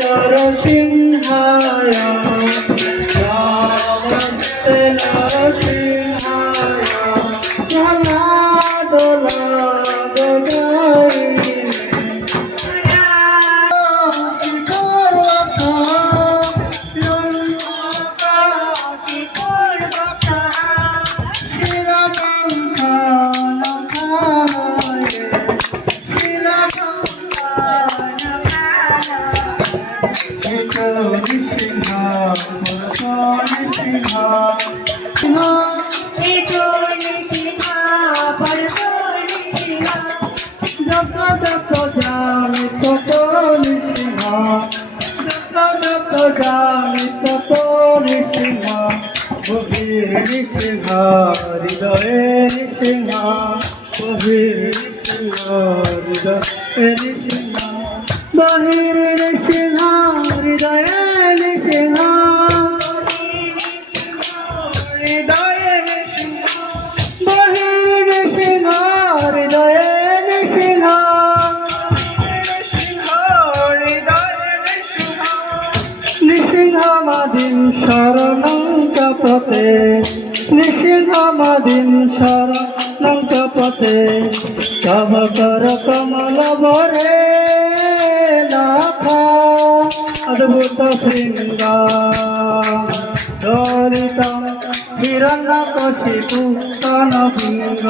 নরসিংহায় হৃদয়ে নৃসিংহ গভীর নৃসিংহ হৃদয়ে নৃসিংহ বাহির নৃসিংহ হৃদয়ে কপতে নৃসিংহমাদিন শরণং কপতে তব কর কমল নাথ অদ্ভুত শৃঙ্গ। দলিত হিরণ্য কশিপু তনভিঙ্গ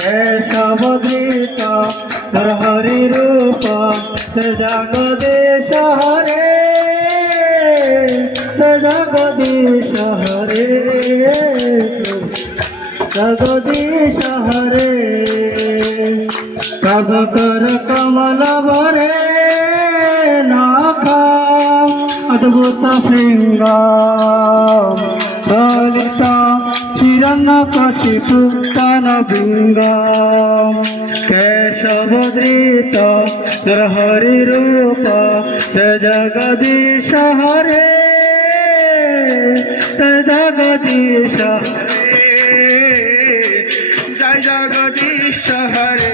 কেশবধৃত হরি রূপ জগদীশ হরে জগদীশ হরে জগদীশ হরে প্রভকর কমল ভরে নাথ অদ্ভুত শৃঙ্গ। ললিত হিরণ্য কশিপু তনবৃঙ্গ কেশবদৃত হরি রূপ জগদীশ হরে জগদীশ জয় জগদীশ হরে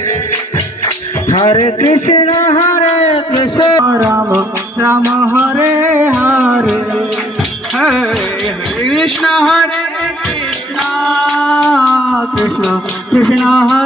হরে কৃষ্ণ হরে কৃষ্ণ। রাম রাম হরে হরে। হরে কৃষ্ণ হরে কৃষ্ণ। কৃষ্ণ কৃষ্ণ হরে হরে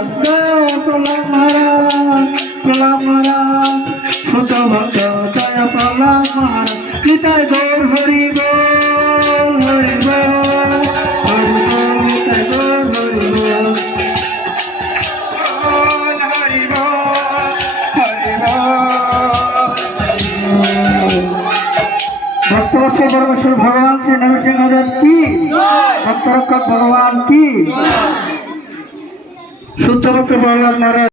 প্রহ্লাদ মহারাজ প্রহ্লাদ মহারাজ সুতভক্ত জয় প্রহ্লাদ মহারাজ নিতাই গৌর হরি গৌর হরি ভক্তবৎসল পরমেশ্বর ভগবান শ্রী নরসিংহদেব কি? ভগবান কি? শুদ্ধ ভক্ত প্রহ্লাদ